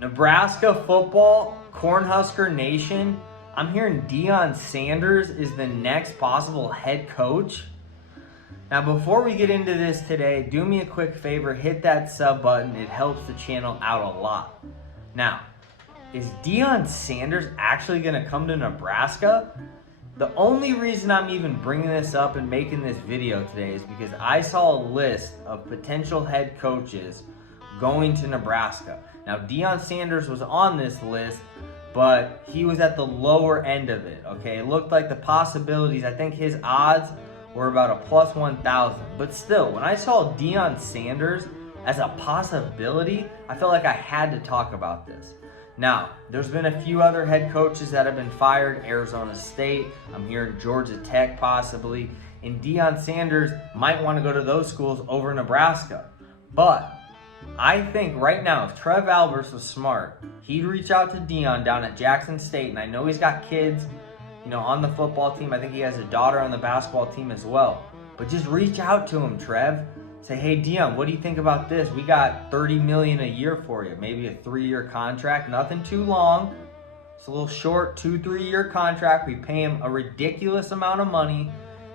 Nebraska football, Cornhusker Nation. I'm hearing Deion Sanders is the next possible head coach. Now, before we get into this today, do me a quick favor, hit that sub button. It helps the channel out a lot. Now, is Deion Sanders actually going to come to Nebraska? The only reason I'm even bringing this up and making this video today is because I saw a list of potential head coaches going to Nebraska. Now, Deion Sanders was on this list, but he was at the lower end of it, okay? It looked like the possibilities, I think his odds were about a plus 1,000. But still, when I saw Deion Sanders as a possibility, I felt like I had to talk about this. Now, there's been a few other head coaches that have been fired. Arizona State, I'm hearing Georgia Tech possibly, and Deion Sanders might want to go to those schools over Nebraska. But I think right now, if Trev Alberts was smart, he'd reach out to Dion down at Jackson State, and I know he's got kids, on the football team. I think he has a daughter on the basketball team as well. But just reach out to him, Trev. Say, hey, Dion, what do you think about this? We got $30 million a year for you. Maybe a 3-year contract. Nothing too long. It's a little short 2-3-year contract. We pay him a ridiculous amount of money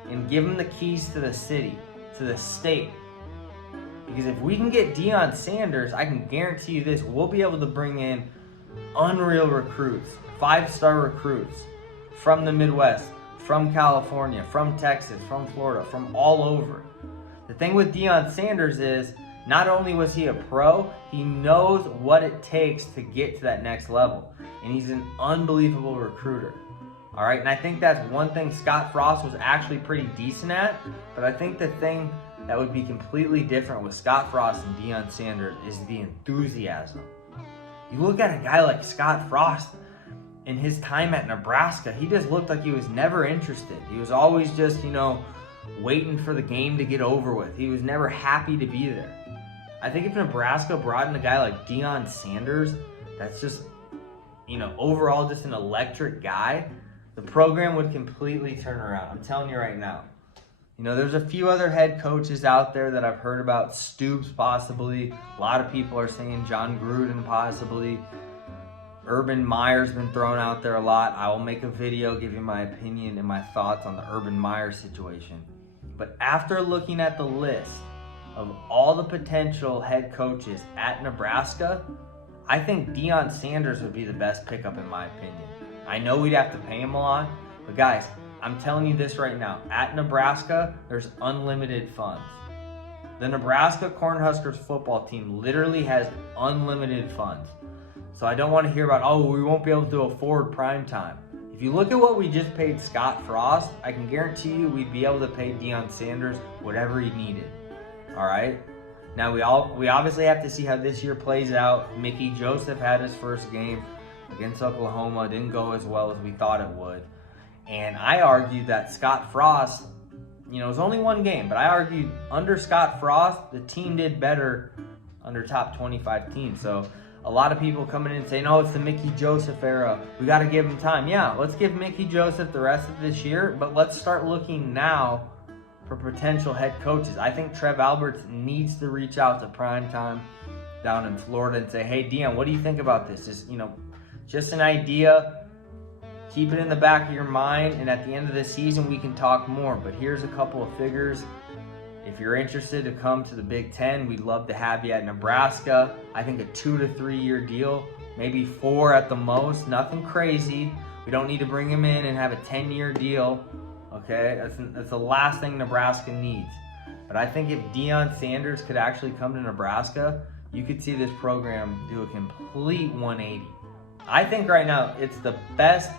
and give him the keys to the city, to the state. Because if we can get Deion Sanders, I can guarantee you this, we'll be able to bring in unreal recruits, 5-star recruits from the Midwest, from California, from Texas, from Florida, from all over. The thing with Deion Sanders is, not only was he a pro, he knows what it takes to get to that next level. And he's an unbelievable recruiter. All right, and I think that's one thing Scott Frost was actually pretty decent at, but I think the thing that would be completely different with Scott Frost and Deion Sanders is the enthusiasm. You look at a guy like Scott Frost in his time at Nebraska, he just looked like he was never interested. He was always just, waiting for the game to get over with. He was never happy to be there. I think if Nebraska brought in a guy like Deion Sanders, that's just, overall just an electric guy, the program would completely turn around. I'm telling you right now. There's a few other head coaches out there that I've heard about. Stoops possibly. A lot of people are saying John Gruden possibly. Urban Meyer's been thrown out there a lot. I will make a video giving my opinion and my thoughts on the Urban Meyer situation. But after looking at the list of all the potential head coaches at Nebraska, I think Deion Sanders would be the best pickup in my opinion. I know we'd have to pay him a lot, but guys, I'm telling you this right now. At Nebraska, there's unlimited funds. The Nebraska Cornhuskers football team literally has unlimited funds. So I don't want to hear about, we won't be able to afford prime time. If you look at what we just paid Scott Frost, I can guarantee you we'd be able to pay Deion Sanders whatever he needed. All right? Now, we obviously have to see how this year plays out. Mickey Joseph had his first game against Oklahoma. Didn't go as well as we thought it would. And I argued that Scott Frost, it was only one game, but I argued under Scott Frost, the team did better under top 25 teams. So a lot of people coming in and saying, it's the Mickey Joseph era. We got to give him time. Yeah, let's give Mickey Joseph the rest of this year, but let's start looking now for potential head coaches. I think Trev Alberts needs to reach out to primetime down in Florida and say, hey, Dion, what do you think about this? Just an idea. Keep it in the back of your mind, and at the end of the season, we can talk more. But here's a couple of figures. If you're interested to come to the Big Ten, we'd love to have you at Nebraska. I think a 2 to 3 year deal, maybe 4 at the most, nothing crazy. We don't need to bring him in and have a 10-year deal, okay? That's the last thing Nebraska needs. But I think if Deion Sanders could actually come to Nebraska, you could see this program do a complete 180. I think right now it's the best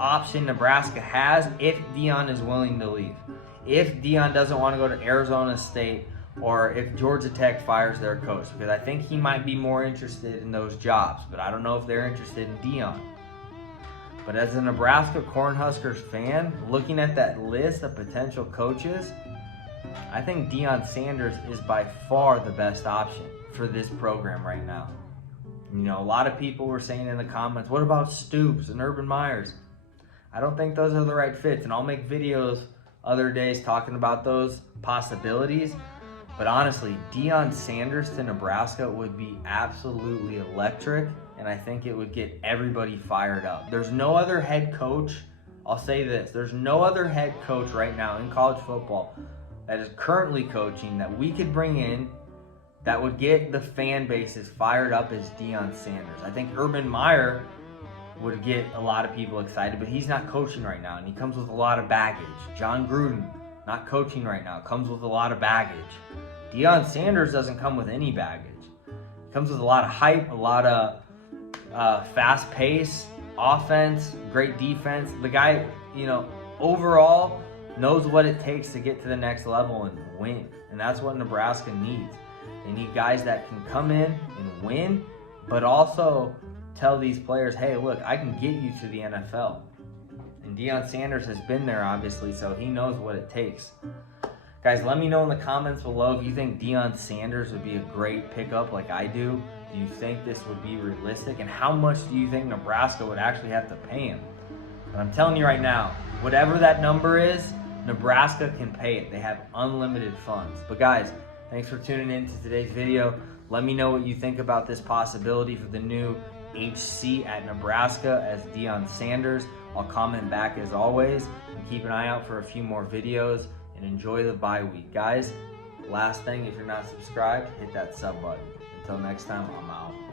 option Nebraska has if Dion is willing to leave. If Dion doesn't want to go to Arizona State, or if Georgia Tech fires their coach, because I think he might be more interested in those jobs, but I don't know if they're interested in Dion. But as a Nebraska Cornhuskers fan, looking at that list of potential coaches, I think Deion Sanders is by far the best option for this program right now. A lot of people were saying in the comments, what about Stoops and Urban Meyers? I don't think those are the right fits, and I'll make videos other days talking about those possibilities. But honestly, Deion Sanders to Nebraska would be absolutely electric, and and I think it would get everybody fired up. There's no other head coach, I'll say this, there's no other head coach right now in college football that is currently coaching that we could bring in that would get the fan bases fired up as Deion Sanders. I think Urban Meyer would get a lot of people excited, but he's not coaching right now, and he comes with a lot of baggage. John Gruden, not coaching right now, comes with a lot of baggage. Deion Sanders doesn't come with any baggage. He comes with a lot of hype, a lot of fast pace, offense, great defense. The guy, overall knows what it takes to get to the next level and win, and that's what Nebraska needs. They need guys that can come in and win, but also tell these players, hey, look, I can get you to the NFL. And Deion Sanders has been there, obviously, so he knows what it takes. Guys, let me know in the comments below if you think Deion Sanders would be a great pickup like I do. Do you think this would be realistic? And how much do you think Nebraska would actually have to pay him? But I'm telling you right now, whatever that number is, Nebraska can pay it. They have unlimited funds. But guys, thanks for tuning in to today's video. Let me know what you think about this possibility for the new HC at Nebraska as Deion Sanders. I'll comment back as always, and keep an eye out for a few more videos, and enjoy the bye week. Guys, last thing, if you're not subscribed, hit that sub button. Until next time, I'm out.